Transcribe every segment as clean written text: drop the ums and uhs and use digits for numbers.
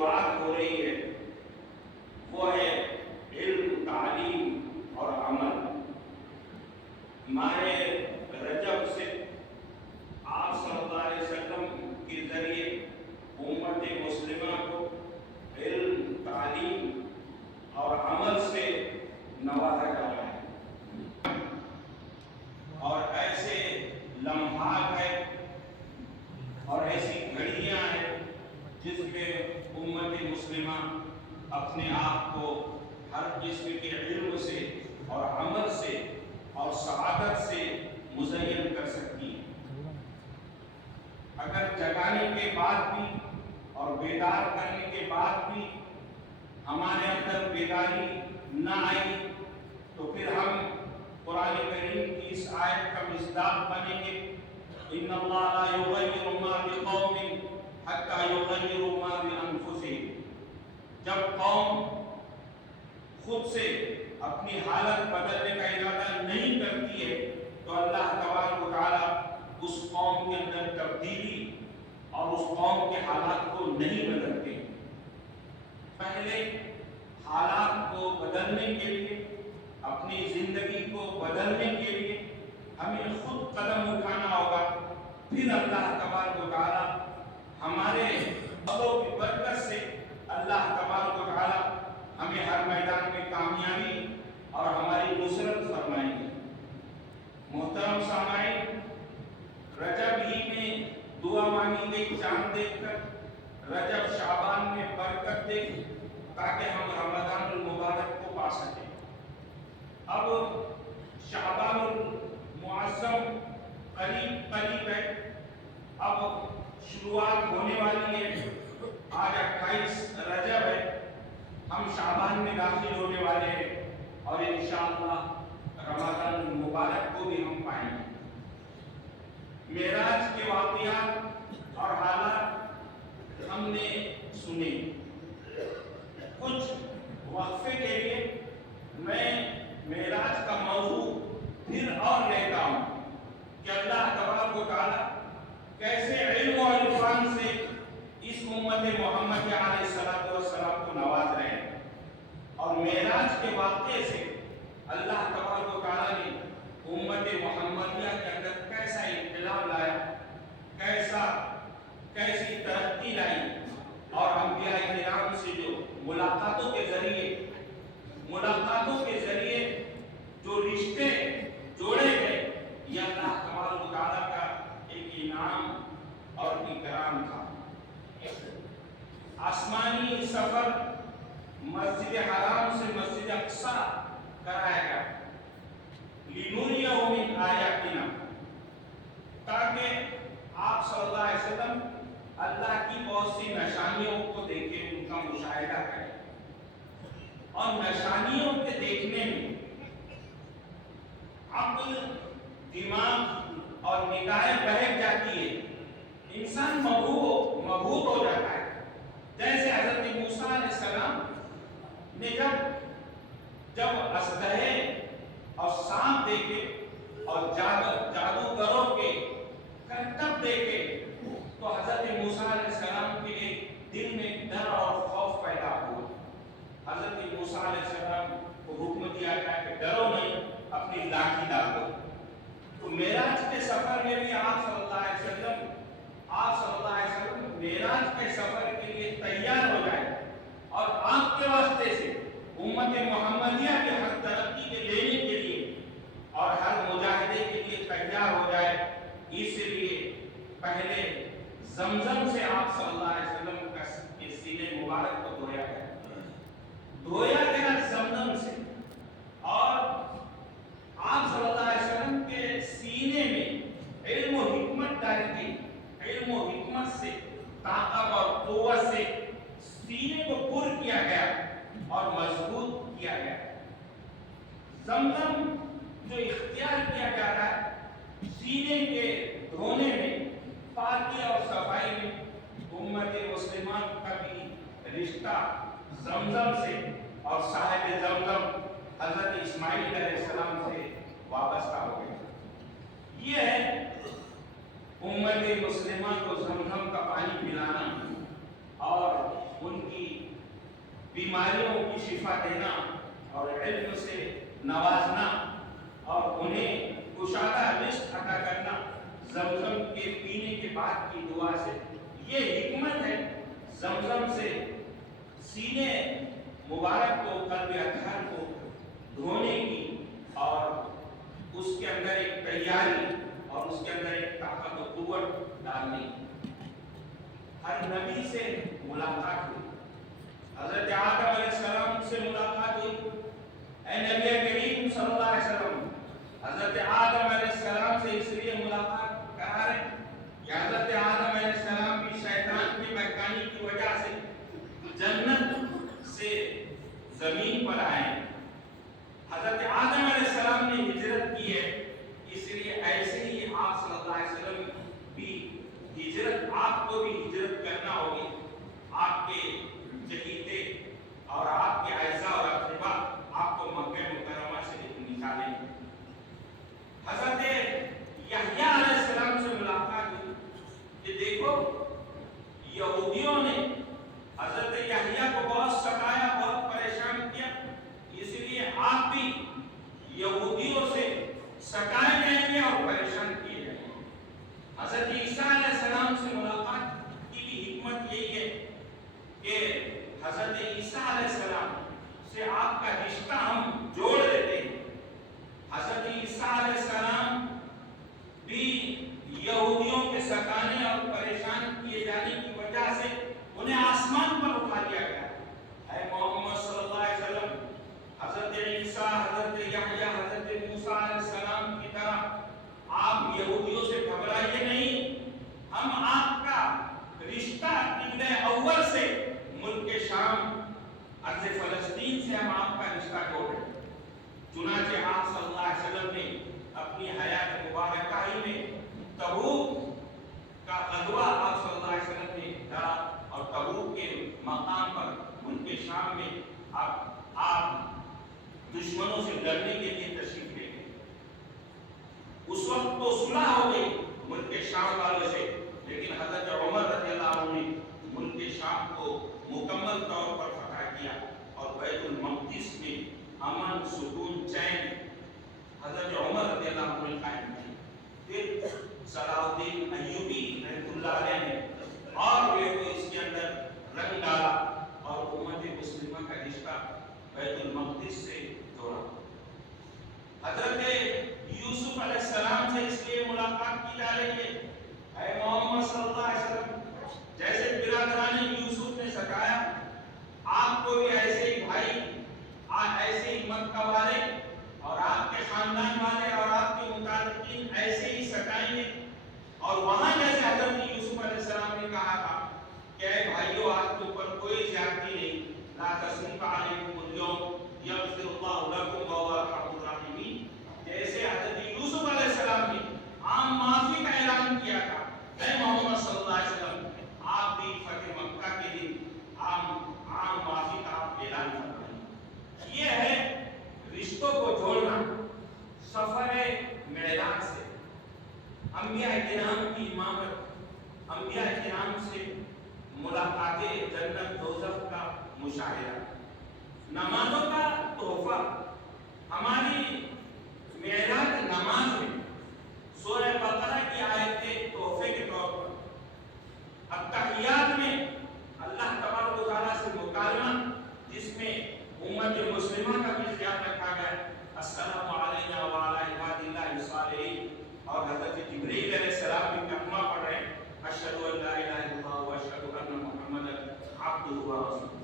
شروعات ہو رہی ہے وہ ہے علم، تعلیم اور عمل۔ ماہ رجب سے آپ صلی اللہ علیہ وسلم کے ذریعے امت مسلمہ کو علم، تعلیم اور عمل سے نوازا جا رہا ہے، اور ایسے لمحات ہیں اور ایسی گھڑیاں ہیں جس میں امت مسلمہ اپنے آپ کو ہر قسم کے علم سے اور عمل سے اور سعادت سے مزین کر سکتی ہے۔ اگر جگانے کے بعد بھی اور بیدار کرنے کے بعد بھی ہمارے اندر بیداری نہ آئی تو پھر ہم قرآن کریم کی اس آیت کا مصداق بنیں گے، ان اللہ لا یغیر ما بقوم حتی یغیروا ما بانفسہم۔ جب قوم خود سے اپنی حالت بدلنے کا ارادہ نہیں کرتی ہے تو اللہ تبارک و تعالی اس قوم کے اندر تبدیلی اور اس قوم کے حالات کو نہیں بدلتے۔ پہلے حالات کو بدلنے کے لیے، اپنی زندگی کو بدلنے کے لیے ہمیں خود قدم اٹھانا ہوگا، پھر اللہ تبارک و تعالی ہمارے عملوں کی برکت سے اللہ تبارک و تعالی ہمیں ہر میدان میں کامیابی اور ہماری نصرت فرمائیں گے۔ محترم سامعین، رجب ہی میں دعا مانگی گئی چاند دیکھ کر، رجب شعبان میں برکت دیکھ تاکہ ہم رمضان المبارک کو پا سکیں۔ اب شعبان المعظم قریب قریب ہے، اب شروعات ہونے والی ہے، آج 28 رجب ہے، ہم شعبان میں داخل ہونے والے ہیں اور انشاءاللہ رمضان المبارک کو بھی ہم پائیں گے۔ معراج کے واقعات اور حالات ہم نے سنے۔ کچھ وقفے کے لیے میں معراج کا موضوع پھر اور لیتا ہوں کہ اللہ تبارک و تعالی کیسے علم و عرفان سے اس امت محمد علیہ السلام کو نواز رہے ہیں، اور معراج کے واقعے سے اللہ تبارک و تعالی نے امت محمدیہ کے اندر کیسا انقلاب لایا، کیسی ترقی لائی، اور انبیاء کرام سے جو ملاقاتوں کے ذریعے جو رشتے جوڑے گئے، یہ اللہ تبارک و تعالی کا ایک انعام اور اکرام تھا۔ آسمانی سفر مسجد حرام سے مسجد اقصی کرایا گیا، لِنُرِيَهُ مِنْ آیَاتِنَا، تاکہ آپ صلی اللہ علیہ وسلم اللہ کی بہت سی نشانیوں کو دیکھیں، ان کا مشاہدہ کریں، اور نشانیوں کے دیکھنے میں عقل، دماغ اور نگاہیں بہک جاتی ہے، انسان مبہوت ہو جاتا ہے۔ جیسے حضرت موسیٰ علیہ السلام نے جب اسلحے اور سانپ دیکھے اور جادوگروں کے کرتب دیکھے تو حضرت موسیٰ علیہ السلام کے دل میں ڈر اور خوف پیدا ہوا۔ حضرت موسیٰ علیہ السلام کو حکم دیا گیا کہ ڈرو نہیں، اپنی لاٹھی ڈالو۔ تو معراج کے سفر میں بھی آپ صلی اللہ علیہ وسلم معراج کے سفر کے لیے تیار ہو جائے، اور آپ کے واسطے سے امت محمدیہ کے ہر ترقی کے لینے کے لیے اور ہر مجاہدے کے لیے تیار ہو جائے، اس لیے پہلے زمزم سے آپ صلی اللہ علیہ وسلم کا سینے مبارک کو دھویا گیا زمزم سے، اور آپ صلی اللہ علیہ وسلم کے سینے میں علم و حکمت ڈال کے، علم و حکمت سے، طاقت اور قوت سے سینے کو پر کیا گیا اور مضبوط کیا گیا۔ زمزم جو اختیار کیا جا رہا ہے سینے کے دھونے میں، پاکی اور صفائی میں، امت مسلمان کا بھی رشتہ زمزم سے اور صاحب زمزم حضرت اسماعیل علیہ السلام سے وابستہ ہو گئے۔ یہ ہے امت مسلمہ کو زمزم کا پانی پلانا اور ان کی بیماریوں کی شفا دینا اور علم سے نوازنا اور انہیں کشادہ رزق عطا کرنا زمزم کے پینے کے بعد کی دعا سے. یہ حکمت ہے زمزم سے سینے مبارک کو قلب اطہر کو دھونے کی اور اس کے اندر ایک تیاری اور اس کے اندر ایک طاقت و قوت ڈالنے کی. ہر نبی سے ملاقات ہوئی. حضرت آدم علیہ السلام سے ملاقات ہوئی. اے نبی کریم صلی اللہ علیہ وسلم حضرت آدم علیہ السلام سے اس لیے ملاقات کرا رہے کہ حضرت آدم علیہ السلام کی شیطان کی بہکانی کی وجہ سے جنت سے زمین پر آئے. حضرت آدم علیہ السلام نے ہجرت کی ہے اس لیے ایسے ہی آپ صلی اللہ علیہ وسلم بھی ہجرت آپ کو بھی ہجرت کرنا ہوگی. آپ کے چہیتے اور آپ کے اعزاء اور اقربا آپ کو مکہ مکرمہ سے نکالیں. حضرت یحییٰ علیہ السلام سے ملاقات ہوئی کہ دیکھو یہودیوں نے حضرت یحییٰ کو بہت ستایا بہت پریشان کیا اس لیے آپ بھی یہودیوں سے ستائے جائیں گے اور پریشان کیے جائیں گے. حضرت عیسیٰ علیہ السلام سے ملاقات کی بھی حکمت یہی ہے کہ حضرت عیسیٰ علیہ السلام سے آپ کا رشتہ ہم جوڑ دیتے ہیں. حضرت عیسیٰ علیہ السلام بھی یہودیوں کے ستانے اور پریشان کیے جانے کی وجہ سے انہیں آسمان پر اٹھا دیا گیا. اے محمد صلی اللہ علیہ وسلم حضرت عیسیٰ حضرت یحییٰ حضرت موسیٰ علیہ السلام کی طرح آپ یہودیوں سے گھبرائیے نہیں. ہم آپ کا رشتہ ابن اول سے ملک شام ارض فلسطین سے ہم آپ کا رشتہ جوڑ رہے ہیں. چنانچہ آپ صلی اللہ علیہ وسلم نے اپنی حیات مبارکہ ہی میں تبوک کا غزوہ آپ صلی اللہ علیہ وسلم نے کرا اور تبوک کے مقام پر ملک شام میں آپ دشمنوں سے لڑنے کے لیے تشریف لے گئے. اس وقت تو صلح ہو گئی ملک شام والوں سے لیکن حضرت عمر رضی اللہ عنہ نے ملک شام کو مکمل طور پر فتح کیا اور بیت المقدس میں امن سکون چین حضرت عمر رضی اللہ عنہ نے قائم کی. پھر صلاح الدین ایوبی رحمۃ اللہ علیہ نے اور اس کے اندر رنگ ڈالا اور امت مسلمہ کا رشتہ بیت المقدس سے جوڑا. حضرت یوسف علیہ السلام سے اس لیے ملاقات کی جا رہی ہے. اے محمد صلی اللہ علیہ وسلم جیسے برادران یوسف نے ستایا آپ کو بھی ایسے ہی بھائی ایسے ہی مکہ والے اور آپ کے خاندان والے اور آپ کے متعلقین ایسے ہی ستائیں گے. اور وہاں جیسے حضرت یوسف علیہ السلام نے کہا تھا کہ اے بھائیو آج کے اوپر کوئی زیادتی نہیں. لا تسرق علیکم اليوم یغفر اللہ لکم وهو ارحم الراحمین. جیسے حضرت یوسف علیہ السلام نے عام معافی کا اعلان کیا تھا اے محمد صلی اللہ علیہ وسلم آپ بھی فتح مکہ کے دن عام معافی کا آپ اعلان فرمائیں. یہ ہے رشتوں کو جوڑنا سفر معراج سے. انبیاء کرام کی امامت انبیاء کرام سے ملاقاتیں جنت دوزخ کا مشاہدہ نمازوں کا تحفہ. ہماری معراج نماز میں سورہ بقرہ کی آیتیں تحفے کے طور پر التحیات میں اللہ تبارک و تعالیٰ سے مکالمہ جس میں امت مسلمہ کا بھی خیال رکھا گیا السلام علینا وعلی عباد اللہ الصالحین اور حضرت جبریل علیہ السلام بھی کلمہ پڑھ رہے ہیں اشہد ان لا الہ الا اللہ واشہد ان محمدا عبدہ ورسولہ.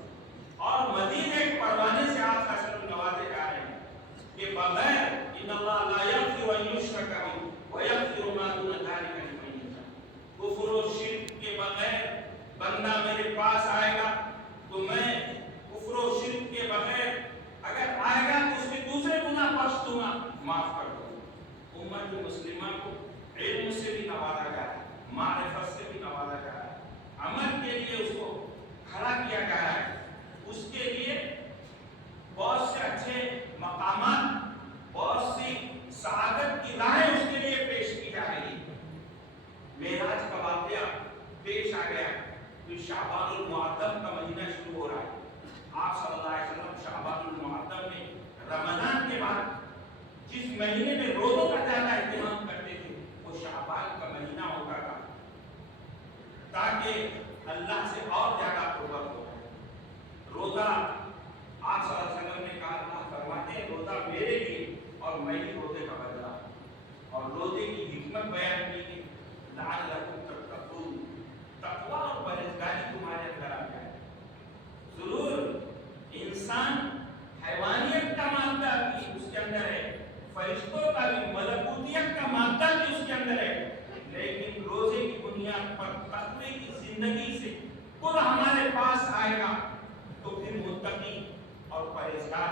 اور مزید ایک پروانے سے آپ کا سر نوازے جا رہے ہیں کہ بغیر ان اللہ لا یغفر ان یشرک به ویغفر ما دون ذلک لمن یشاء. کفر و شرک کے بغیر بندہ میرے پاس آئے گا تو میں کفر و شرک کے بغیر اگر آئے گا تو اس کے دوسرے گناہ بخش دوں گا معاف کر دوں گا. امت مسلمہ کو علم سے بھی نوازا جا رہا ہے معرفت سے بھی نوازا جا رہا ہے عمل کے لیے اس کو کھڑا کیا جا رہا ہے. اس کے لیے بہت سے اچھے مقامات بہت سی سعادت کی راہیں اس کے لیے پیش کی جا رہی ہے. معراج کا واقعہ پیش آ گیا پھر شعبان المعظم کا مہینہ شروع ہو رہا ہے. آپ صلی اللہ علیہ وسلم شعبان المعظم میں رمضان کے بعد جس مہینے میں روزوں کا زیادہ اہتمام کرتے تھے وہ شعبان کا مہینہ ہوتا تھا، تاکہ اللہ سے اور زیادہ قربت ہو۔ روزہ آپ صلی اللہ علیہ وسلم نے کہا، اللہ فرماتے ہیں روزہ میرے لیے اور میں ہی روزے کا بدلہ، اور روزے کی حکمت بیان کی گئی، لعلکم تتقون، تقویٰ اور پرہیزگاری تمہارے اندر آ جائے۔ ضرور انسان حیوانیت کا مادہ بھی اس کے اندر ہے، فرشتوں کا بھی، ملکوتیت کا مادہ بھی اس کے اندر ہے، لیکن روزے کی بنیاد پر تقوی کی زندگی سے خود ہمارے پاس آئے گا تو پھر متقی اور پرہیزگار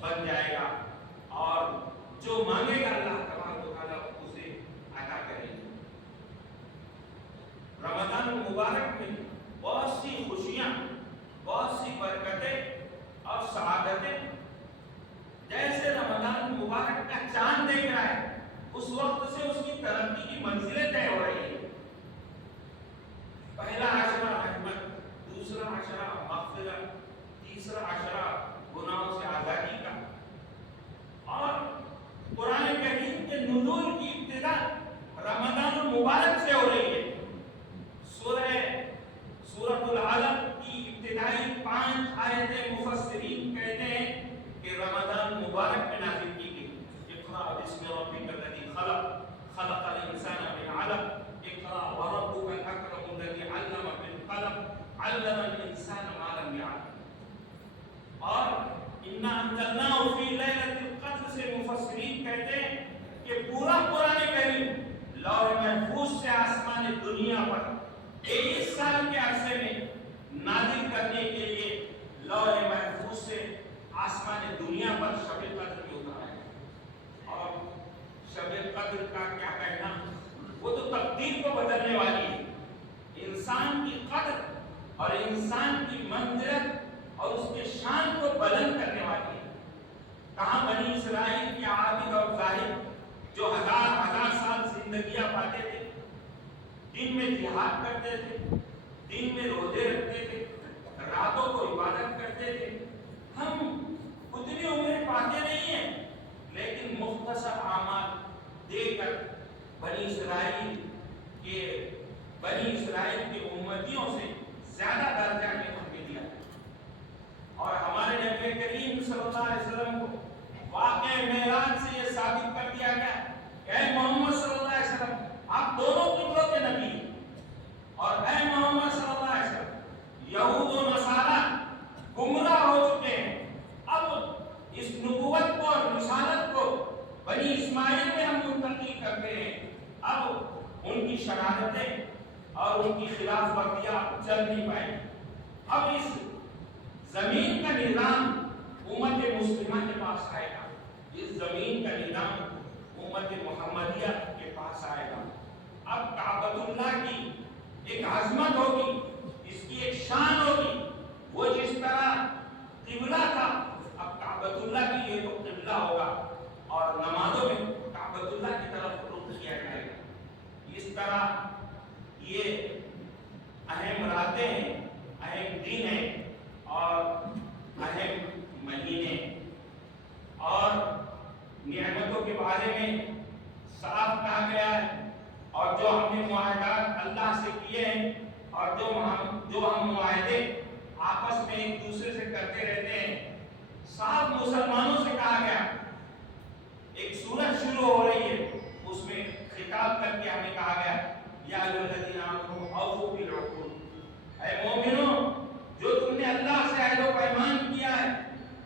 بن جائے گا، اور جو مانگے گا اللہ تبارک و تعالیٰ اسے عطا کرے گا۔ رمضان المبارک میں بہت سی خوشیاں، بہت سی برکتیں اور سعادتیں، جیسے رمضان المبارک کا چاند دیکھ رہا ہے اس وقت سے اس کی ترقی کی منزلیں طے ہو رہی ہیں۔ پہلا عشرہ رحمت، دوسرا عشرہ مغفرت، تیسرا عشرہ گناہوں سے آزادی کا، اور قرآن کریم کے نزول کی ابتدا رمضان المبارک سے ہو رہی ہے۔ سورۃ العلق کی ابتدائی 5 آیتیں مفسرین کہتے ہیں کہ رمضان المبارک میں نازل کی گئی۔ اقرأ باسم ربک الذی خلق، خلق الانسان من علق، اقرأ وربک الاکرم الذی علم بالقلم، علم الانسان ما لم يعلم۔ اور انا انزلناہ فی لیلۃ القدر سے مفسرین کہتے ہیں کہ پورا قرآن کریم لوح محفوظ سے آسمان دنیا پر 23 سال کے عرصے میں نازل کرنے کے لیے لوح محفوظ سے آسمان دنیا پر شب قدر میں اترا ہے۔ اور شب قدر کا کیا کہنا، وہ تو تقدیر کو بدلنے والی ہے، انسان کی قدر اور انسان کی منزلت اور اس کے شان کو بلند کرنے والی ہے۔ کہاں بنی اسرائیل کے عابد اور زاہد جو ہزار سال زندگیاں پاتے تھے، دن میں جہاد کرتے تھے، دن میں روزے رکھتے تھے، راتوں کو عبادت کرتے تھے، ہم اتنی عمریں پاتے نہیں ہیں لیکن مختصر اعمال دے کر بنی اسرائیل کے امتیوں سے زیادہ درجہ میں ہمیں دیا۔ اور ہمارے نبی کریم صلی اللہ علیہ وسلم کو واقعہ معراج سے یہ ثابت کر دیا گیا کہ اے محمد صلی اللہ علیہ وسلم آپ دونوں قبلوں کے نبی ہیں، اور اے محمد صلی اللہ علیہ وسلم یہود و نصارہ گمراہ ہو چکے ہیں، اب اس نبوت کو اور رسالت کو بنی اسماعیل میں ہم منتقل کرتے ہیں، اب ان کی شرارتیں اور ان کی خلاف ورزیاں چل نہیں پائیں۔ اب اس زمین کا نظام امت مسلمہ کے پاس آئے گا، اس زمین کا نظام امت محمدیہ کے پاس آئے گا۔ اب کعبۃ اللہ کی ایک عظمت ہوگی، اس کی ایک شان ہوگی، وہ جس طرح قبلہ تھا اب کعبۃ اللہ کی یہ تو قبلہ ہوگا، اور نمازوں میں کعبۃ اللہ کی طرف رخ کیا جائے گا۔ اس طرح یہ اہم راتیں ہیں، اہم دن ہیں اور اہم مہینے، اور نعمتوں کے بارے میں صاف کہا گیا ہے، اور جو ہم نے معاہدات اللہ سے کیے ہیں اور جو ہم معاہدے آپس میں ایک دوسرے سے کرتے رہتے ہیں، صاف مسلمانوں سے کہا گیا۔ ایک سورت شروع ہو رہی ہے، اس میں خطاب کر کے ہمیں کہا گیا یا ایھا الذین آمنوا اوفوا بالعقود، اے مومنوں جو تم نے اللہ سے عہد و پیمان کیا ہے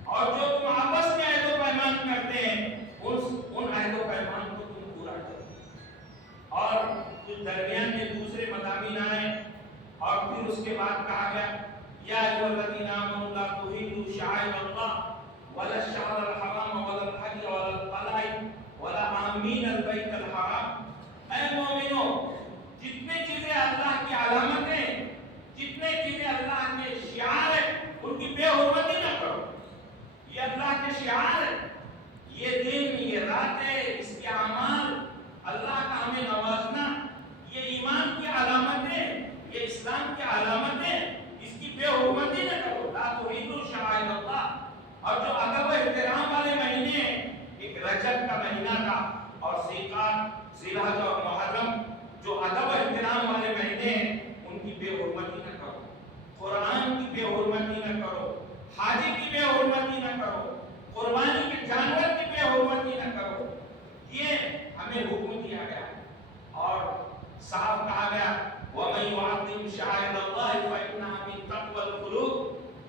اور جو تم آپس میں عہد و پیمان کرتے ہیں ان عہد و پیمان کو تم پورا کرو۔ اور کچھ درمیان میں دوسرے مضامین آئے اور پھر اس کے بعد کہا گیا یا ایھا الذین آمنوا لا تحلوا شعائر اللہ ولا الشهر الحرام ولا الحج ولا القلائد ولا آمین البیت الحرام۔ اے مومنوں جتنے چیزیں اللہ کی علامتیں، جتنے چیزیں اللہ کے شعار ہیں ان کی بے حرمتی نہ کرو۔ یہ اللہ کے شعار ہے، یہ دن، یہ راتیں، اس کے اعمال، اللہ کا ہمیں نوازنا، یہ ایمان کی علامتیں، یہ اسلام کی علامتیں، اس کی بے حرمتی نہ کرو۔ لا تحلوا شعائر اور جو ادب و احترام والے مہینے ہیں، ایک رجب کا مہینہ تھا اور ذی‌الحجہ اور محرم، جو ادب و احترام والے مہینے ہیں ان کی بے حرمتی نہ کرو، قرآن کی بے حرمتی نہ کرو، حاجی کی بے حرمتی نہ کرو، قربانی کے جانور کی بے حرمتی نہ کرو، یہ ہمیں حکم دیا گیا اور صاف کہا گیا وَمَن يُعَظِّمْ شَعَائِرَ اللَّهِ فَإِنَّهَا مِن تَقْوَى الْقُلُوبِ۔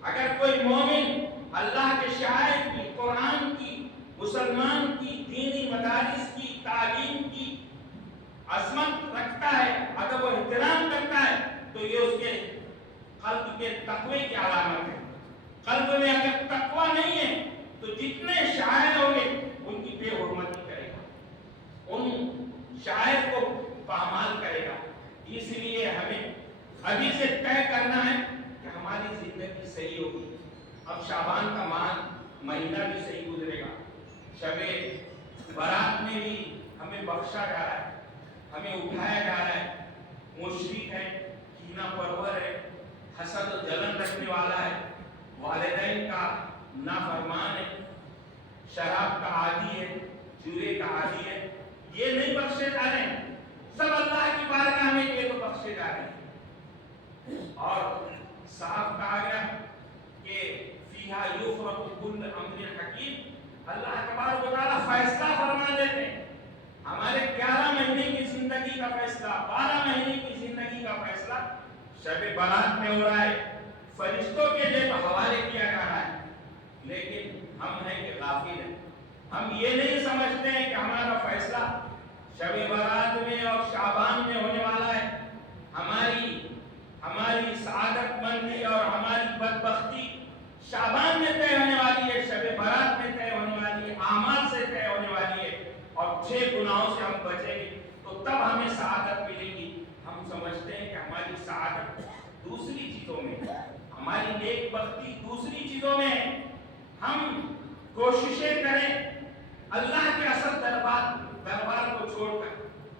اگر کوئی مومن اللہ کے شعائر کی، قرآن کی، مسلمان کی، دینی مدارس کی، تعلیم کی عظمت رکھتا ہے، ادب و احترام کرتا ہے، تو یہ اس کے قلب کے تقوی کی علامت ہے۔ قلب میں اگر تقوی نہیں ہے تو جتنے شاعر ہوں گے ان کی بے حرمتی کرے گا، ان شاعر کو پامال کرے گا۔ اس لیے ہمیں ابھی سے طے کرنا ہے کہ ہماری زندگی صحیح ہوگی۔ اب شعبان کا مہینہ بھی صحیح گزرے گا، شب برات میں بھی ہمیں بخشا جا رہا ہے، ہمیں اٹھایا جا رہا ہے۔ مشرک ہے، کینہ پرور ہے، حسد و جلن رکھنے والا ہے، والدین کا نافرمان ہے، شراب کا عادی ہے، جوئے کا عادی ہے، یہ نہیں بخشے جا رہے ہیں۔ سب اللہ کی بارگاہ میں یہ تو بخشے جا رہے ہیں۔ اور صاف کہا گیا کہ فیہا یفرق کل امر حکیم، اللہ تبارک و تعالیٰ فیصلہ فرما دیتے ہیں۔ ہمارے 11 مہینے کی زندگی کا فیصلہ، 12 مہینے کی زندگی کا فیصلہ شب برات میں ہو رہا ہے، فرشتوں کے لیے حوالے کیا جا رہا ہے، لیکن ہم ہیں کہ غافل ہیں۔ ہم یہ نہیں سمجھتے ہیں کہ ہمارا فیصلہ شب برات میں اور شعبان میں ہونے والا ہے۔ ہماری سعادت مندی اور ہماری بدبختی شعبان میں طے ہونے والی ہے، شب برات میں طے ہونے والی ہے، اعمال سے طے ہونے والی ہے، اور 6 گناہوں سے ہم بچیں گے تو تب ہمیں سعادت ملے گی۔ ہم سمجھتے ہیں کہ ہماری سعادت دوسری چیزوں میں، ہماری نیک بختی دوسری چیزوں میں ہے۔ ہم کوششیں کریں اللہ کے اصل دربار کو چھوڑ کر،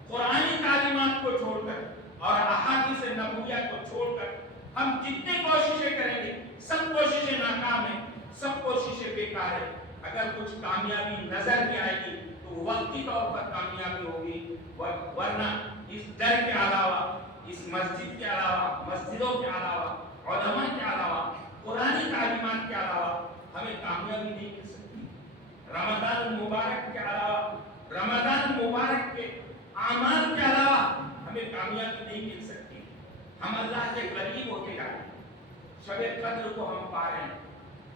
قرآنی تعلیمات کو چھوڑ کر اور احادیث نبویہ کو چھوڑ کر ہم جتنے کوششیں کریں گے سب کوششیں ناکام ہیں، سب کوششیں بیکار ہیں۔ اگر کچھ کامیابی نظر بھی آئے گی تو وقتی طور پر کامیابی ہوگی، ورنہ اس ڈر کے علاوہ، اس مسجد کے علاوہ، مسجدوں کے علاوہ، علماء کے علاوہ، قرآنی تعلیمات کے علاوہ ہمیں کامیابی نہیں مل سکتی۔ رمضان المبارک کے علاوہ، رمضان مبارک کے اعمال کے علاوہ ہمیں کامیابی نہیں مل سکتی۔ ہم اللہ کے قریب ہوتے جا رہے ہیں، شب قدر کو ہم پا رہے ہیں،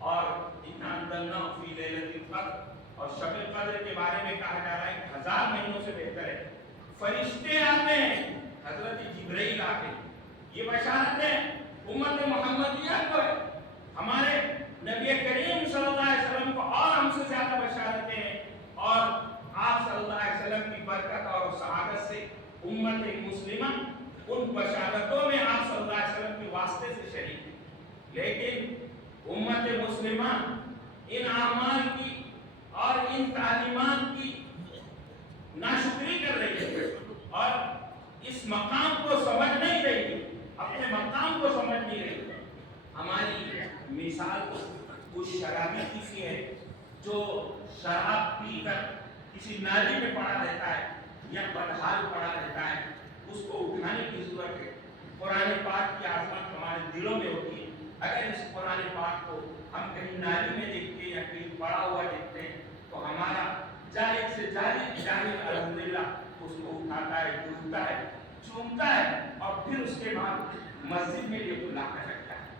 اور اِنَّا أَنزَلْنَاهُ فِي لَيْلَةِ الْقَدْرِ، اور شب قدر کے بارے میں کہا جا رہا ہے کہ 1000 مہینوں سے بہتر ہے۔ فرشتے آتے ہیں، حضرت جبرائیل آتے ہیں، یہ بشارتیں امت محمدیہ کو ہے۔ ہمارے نبی کریم صلی اللہ علیہ وسلم کو اور ہم سے زیادہ بشارتیں ہیں، اور آپ صلی اللہ علیہ وسلم کی برکت اور سعادت سے امت مسلمہ ان بشارتوں میں آپ صلی اللہ علیہ وسلم کے واسطے سے شریک ہے۔ لیکن امت مسلمہ ان اعمال کی اور ان تعلیمات کی ناشکری کر رہی ہے اور اس مقام کو سمجھ نہیں رہی، اپنے مقام کو سمجھ نہیں رہی۔ ہماری مثال اس شرابی کی سی ہے جو شراب پی کر کسی نالی میں پڑا رہتا ہے یا بدحال پڑا رہتا ہے، اس کو اٹھانے کی ضرورت ہے۔ قرآن پاک کی عظمت ہمارے دلوں میں ہوتی ہے، اگر اس قرآن پاک کو ہم کہیں نالی میں دیکھتے ہیں یا کہیں پڑا ہوا دیکھتے ہیں تو ہمارا جاہل سے جاہل الحمدللہ اس کو اٹھاتا ہے، ڈوبتا ہے، چومتا ہے، اور پھر اس کے بعد مسجد میں لے کر لا کر رکھتا ہے۔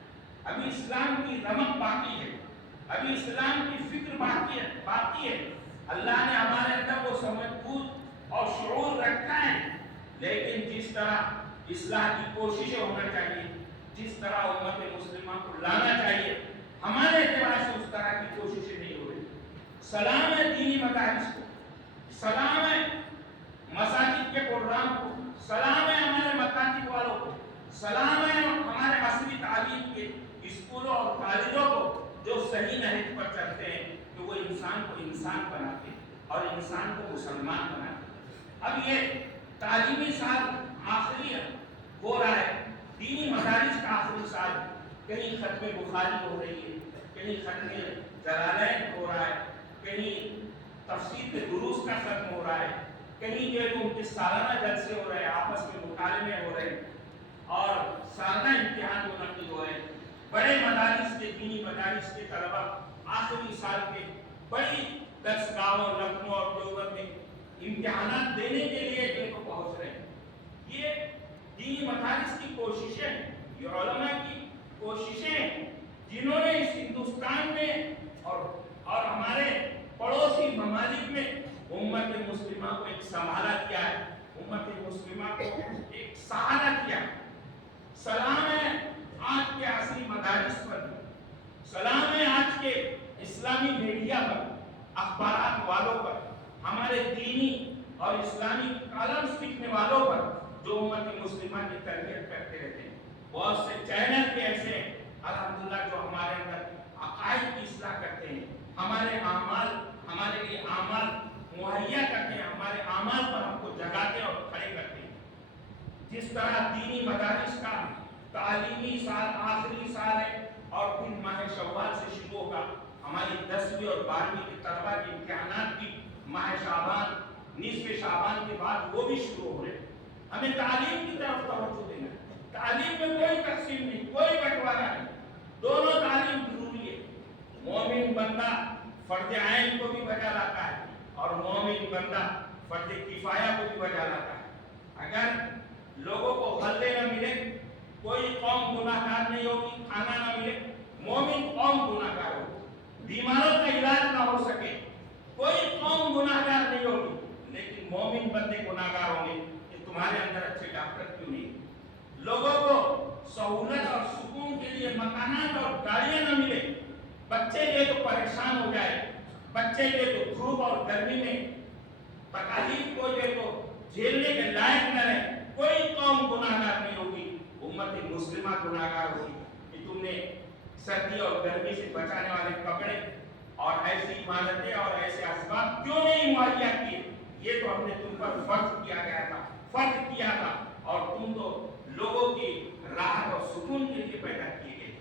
ابھی اسلام کی رمق باقی ہے، ابھی اسلام کی فکر باقی ہے۔ اللہ نے ہمارے اندر وہ سمجھ بوجھ اور شعور رکھا ہے، لیکن جس طرح اصلاح کی کوششیں ہونا چاہیے، جس طرح امت مسلمہ کو لانا چاہیے، ہمارے اعتبار سے اس طرح کی کوششیں نہیں ہو رہی۔ سلام ہے دینی مدارس کو، سلام ہے مساجد کے پروگرام کو، سلام ہے ہمارے مکاتب والوں کو، سلام ہے ہمارے عصری تعلیم کے اسکولوں اور کالجوں کو جو صحیح نہج پر چلتے ہیں کہ وہ انسان کو انسان بناتے ہیں اور انسان کو مسلمان بناتے ہیں۔ اب یہ تعلیمی سال آخری ہو رہا ہے، دینی مدارس کا آخری سال، کہیں ختم بخاری ہو رہی ہے، کہیں ختم جلالین ہو رہا ہے، کہیں تفسیر کے دروس کا ختم ہو رہا ہے، کہیں جو ہے ان کے سالانہ جلسے ہو رہے ہیں، آپس میں مکالمے ہو رہے ہیں اور سالانہ امتحان منعقد ہو رہے ہیں۔ بڑے مدارس کے دینی مدارس کے طلبہ آخری سال کے بڑی درسگاہوں لکھنؤ اور دیوبند میں امتحانات دینے کے لیے ان کو پہنچ رہے ہیں۔ یہ دینی مدارس کی کوششیں ہیں، یہ علماء کی کوششیں ہیں جنہوں نے اس ہندوستان میں اور ہمارے پڑوسی ممالک میں امت مسلمہ کو ایک سنبھالا کیا ہے، امت مسلمہ کو ایک سہارا کیا ہے۔ سلام ہے آج کے عصری مدارس پر، سلام ہے آج کے اسلامی میڈیا پر، اخبارات والوں پر، ہمارے دینی اور اسلامی کالمز لکھنے والوں پر جو امت مسلمہ کی تربیت کرتے رہتے ہیں۔ بہت سے چینل بھی ایسے ہیں الحمدللہ جو ہمارے اندر عقائد کی اصلاح کرتے ہیں، ہمارے لیے اعمال مہیا کرتے ہیں، ہمارے اعمال پر ہم کو جگاتے اور کھڑے کرتے ہیں۔ جس طرح دینی مدارس کا تعلیمی سال آخری سال ہے اور پھر ماہ شوال سے شروع ہوگا، ہماری 10ویں اور 12ویں کے طلبہ کے امتحانات بھی ماہ شعبان نصف شعبان کے بعد وہ بھی شروع ہو رہے ہیں۔ ہمیں تعلیم کی طرف توجہ دینا ہے۔ تعلیم میں کوئی تقسیم نہیں، کوئی بٹوارا نہیں، دونوں تعلیم ضروری ہے۔ مومن بندہ فرض عین کو بھی بجا لاتا ہے اور مومن بندہ فرض کفایہ کو بھی بجا لاتا ہے۔ اگر لوگوں کو غلے نہ ملے، کوئی قوم گناہ گار نہیں ہوگی، کھانا نہ ملے، مومن قوم گناہ گار ہوگی۔ بیماروں کا علاج نہ ہو سکے، کوئی قوم گناہ گار نہیں ہوگی، لیکن مومن بندے گناہ گار ہوں گے کہ تمہارے اندر اچھے ڈاکٹر کیوں نہیں، لوگوں کو سہولت اور سکون کے لیے مکانات اور گاڑیاں نہ ملے، بچے یہ تو پریشان ہو جائے، بچے یہ تو دھوپ اور گرمی میں تکالیف کو یہ تو جھیلنے کے لائق نہ رہے، کوئی قوم گناہ گار نہیں ہوگی، امت مسلمہ گناہ گار ہوگی کہ تم نے سردی اور گرمی سے بچانے والے کپڑے اور ایسی عمارتیں اور ایسے اسباب کیوں نہیں مہیا کیے۔ یہ تو ہم نے تم پر فرض کیا گیا تھا، فرض کیا تھا، اور تم تو لوگوں کی راحت اور سکون کے لیے پیدا کیے گئے۔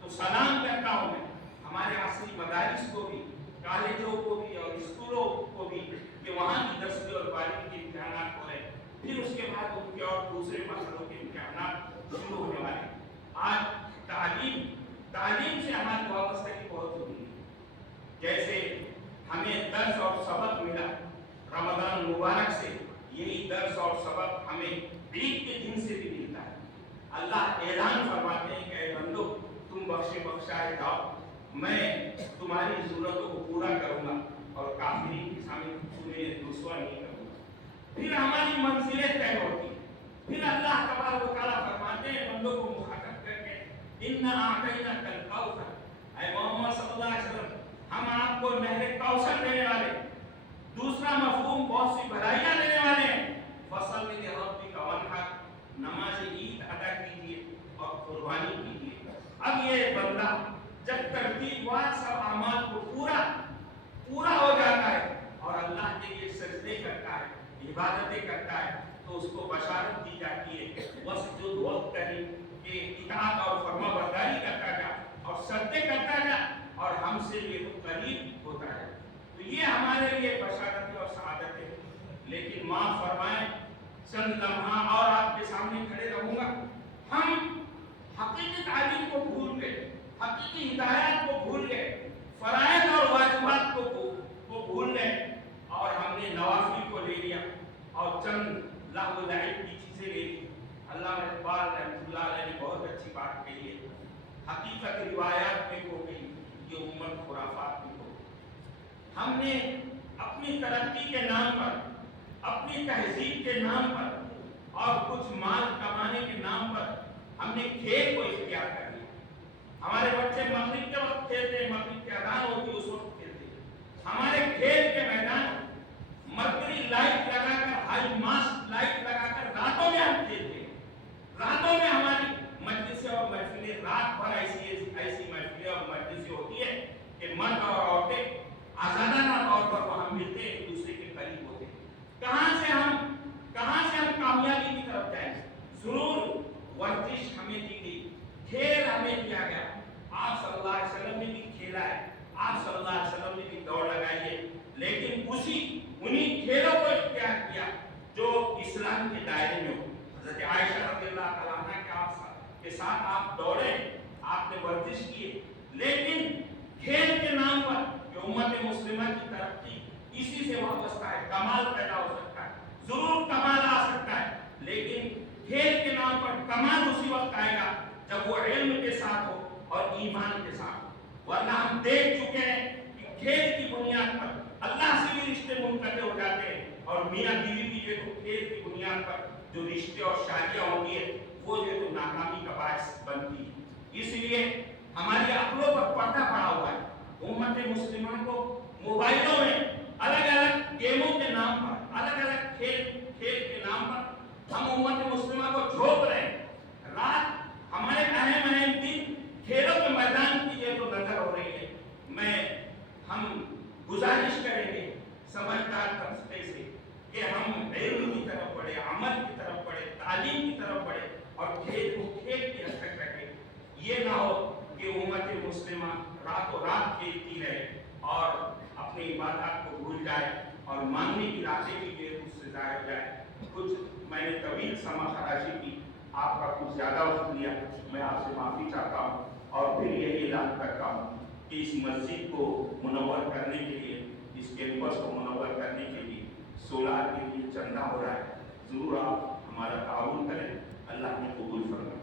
تو سلام کرتا ہوں میں ہمارے عصری مدارس کو بھی، کالجوں کو بھی اور اسکولوں کو بھی کہ وہاں کی 10ویں اور 12ویں کے امتحانات ہو رہے ہیں، پھر اس کے بعد ان کے اور دوسرے مرحلوں کے امتحانات شروع ہونے والے ہیں۔ آج تعلیم سے ہماری وابستگی بہت ضروری ہے۔ جیسے ہمیں درس اور سبق ملا رمضان مبارک سے، یہی درس اور سبق ہمیں عید کے دن سے بھی ملتا ہے۔ اللہ اعلان فرماتے ہیں کہ اے بندو تم بخشائے جاؤ، میں تمہاری ضرورتوں کو پورا کروں گا اور کافرین کے سامنے تمہیں رسوا نہیں کروں گا۔ پھر ہماری منزلیں طے ہوتی ہیں، پھر اللہ تبارک و تعالیٰ فرماتے ہیں بندوں کو مخاطب کر کے اِنَّا أَعْطَيْنَاكَ الْكَوْثَرَ، اے محمد صلی اللہ علیہ وسلم ہم آپ کو نہر کوثر دینے والے۔ دوسرا مفہوم بہت سی بھلائیاں دینے والے ہیں۔ فَصَلِّ لِرَبِّكَ وَانْحَرْ، نماز عید ادا کیجیے اور قربانی کیجیے۔ اب یہ بندہ جب ترتیب وار سب اعمال کو پورا ہو جاتا ہے اور اللہ کے لیے سجدے کرتا ہے، عبادتیں کرتا ہے، تو اس کو بشارت دی جاتی ہے وَاسْجُدْ وَاقْتَرِب، کہ اطاعت اور فرما برداری کرتا جا اور سجدے کرتا جا اور ہم سے یہ تو قریب ہوتا ہے۔ تو یہ ہمارے لیے بشارت اور سعادت ہے۔ لیکن معاف فرمائیں، چند لمحہ اور آپ کے سامنے کھڑے رہوں گا، ہم حقیقی تعلیم کو بھول گئے، حقیقی ہدایات کو بھول گئے، فرائض اور واجبات کو بھول گئے اور ہم نے نوافل کو لے لیا اور چند لہو و لعب کی چیزیں لے لی۔ علامہ اقبال رحمۃ اللہ علیہ نے بہت اچھی بات کہی ہے، حقیقت روایات میں ہو گئی یہ امت خرافات میں ہو گئی۔ ہم نے اپنی ترقی کے نام پر، اپنی تہذیب کے نام پر اور کچھ مال کمانے کے نام پر ہم نے کھیل کو اختیار کر لیا۔ ہمارے بچے مغرب کے وقت کھیلتے ہیں، مغرب کی اذان ہوتی ہے اس وقت کھیلتے ہیں۔ ہمارے کھیل کے میدان مرکری لائٹ لگا کر، ہائی ماسک لائٹ لگا کر راتوں میں ہم کھیلتے ہیں۔ راتوں میں ہماری مجلسیں اور محفلیں رات بھر ایسی محفلیں اور مجلسیں ہوتی ہے کہ مرد اور عورتیں آزادانہ طور پر وہاں ملتے ہیں، ایک دوسرے کے قریب ہوتے ہیں۔ کہاں سے ہم کامیابی کی طرف جائیں؟ ضرور ورزش ہمیں دی گئی، کھیل ہمیں دیا کیا گیا؟ آپ صلی اللہ علیہ وسلم نے بھی کھیلا ہے، آپ صلی اللہ علیہ وسلم نے بھی دوڑ لگائی ہے، لیکن انہی کھیلوں کو اختیار کیا جو اسلام کے دائرے میں ہو۔ حضرت عائشہ رضی اللہ تعالیٰ عنہ کے ساتھ آپ دوڑے، آپ نے ورزش کی، لیکن کھیل کے نام پر جو امت مسلمہ کی ترقی اسی سے وابستہ ہے، کمال پیدا ہو سکتا ہے، ضرور کمال آ سکتا ہے، لیکن کھیل کے نام پر کمال اسی وقت آئے گا جب وہ علم کے ساتھ ہو اور ایمان کے ساتھ ہو۔ ورنہ ہم دیکھ چکے ہیں کہ کھیل کی بنیاد پر اللہ سے بھی رشتے منقطع ہو جاتے ہیں، اور میاں بیوی بھی جو تو کھیل کی بنیاد پر جو رشتے اور شادیاں ہوتی ہیں وہ جو تو ناکامی کا باعث بنتی ہے۔ اس لیے ہماری عقلوں پر پردہ پڑا ہوا ہے، امت مسلمہ کو موبائلوں میں الگ الگ گیموں کے نام پر، الگ الگ کھیل کے نام پر ہم امت مسلمہ کو جھونک رہے ہیں۔ رات ہمارے اہم دن کھیلوں کے میدان کی یہ تو نظر ہو رہی ہے۔ ہم گزارش کریں گے سمجھدار طبقے سے کہ ہم علم کی طرف بڑھے، عمل کی طرف بڑھے، تعلیم کی طرف بڑھے، اور کھیل کو کھیل کی حد تک رکھیں۔ یہ نہ ہو کہ امت مسلمہ راتوں رات کھیلتی رہے اور اپنی عبادات کو بھول جائے اور ماننے کی راتیں بھی اس سے ضائع ہو جائے۔ میں نے طویل سما خراشی کی، آپ کا کچھ زیادہ وقت لیا، میں آپ سے معافی چاہتا ہوں، اور پھر یہی اعلان کرتا ہوں کہ اس مسجد کو منور کرنے کے لیے، اس کیمپس کو منور کرنے کے لیے سولار کے لیے چندہ ہو رہا ہے، ضرور آپ ہمارا تعاون کریں، اللہ نے قبول فرمائے۔